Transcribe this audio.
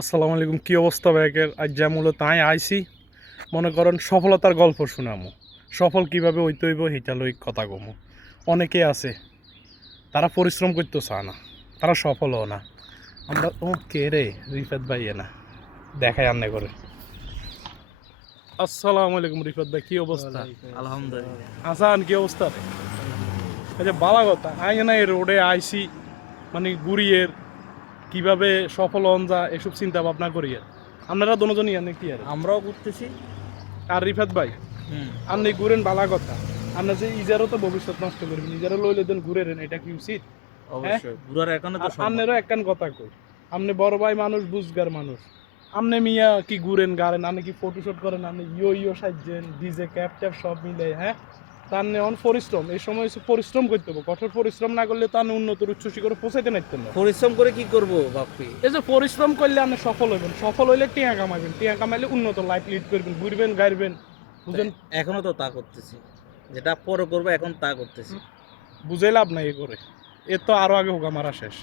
আসসালামু আলাইকুম। কী অবস্থা ব্যাগের? আজ যা মূলত তাই আইসি মনে করেন সফলতার গল্প শুনামো। সফল কিভাবে হইতে হইব সেইটা লই কথা কমো। অনেকে আছে তারা পরিশ্রম করতে চায় না, তারা সফলও না। আমরা ও কে রে রিফাত ভাই না দেখাই আন্নে করে। আসসালামু আলাইকুম রিফাত ভাই, কি অবস্থা? আলহামদুলিল্লাহ। আসান কি অবস্থা রে? আচ্ছা বালা কথা আই না এই রোডে আইসি মানে ঘুরিয়ে কিভাবে সফল হন যা এসব চিন্তা ভাবনা করি আর আপনারা দুজনই আনে কি আর আমরাও ঘুরতেছি। আর রিফাত ভাই আপনি ঘুরেন বালা কথা, আপনার যে ইজারও তো ভবিষ্যৎ নষ্ট করবেন, ইজারও লইলে দেন ঘুরে রেন, এটা কি উচিত? হ্যাঁ, অবশ্যই ঘুরার এখনো তো আর সম্ভব। আপনারও একখান কথা কই, আপনি বড় ভাই মানুষ, বুঝগার মানুষ, আপনি মিয়া কি ঘুরেন গাড়েন, আপনি কি ফটোশুট করেন, আপনি ইয়ো সাজছেন ডিজে ক্যাপ ট্যাপ সব মিলে, হ্যাঁ তার নেওয়ান পরিশ্রম, এই সময় হচ্ছে পরিশ্রম করতে হবে, কঠোর পরিশ্রম না করলে তার উন্নতর উচ্চ শিখরে পৌঁছাইতে নাইতেন না। পরিশ্রম করে কি করব বাপ্পি? এই যে পরিশ্রম করলে আপনি সফল হইবেন, সফল হইলে টিয়া কামাইবেন, টিয়া কামাইলে উন্নত লাইফ লিড করবেন, ঘুরবেন গাইবেন, বুঝেন? এখনো তো তা করতেছি, যেটা পরে করবো এখন তা করতেছি। বুঝে লাভ নাই এ করে, এর তো আরো আগে হোক মারা শেষ।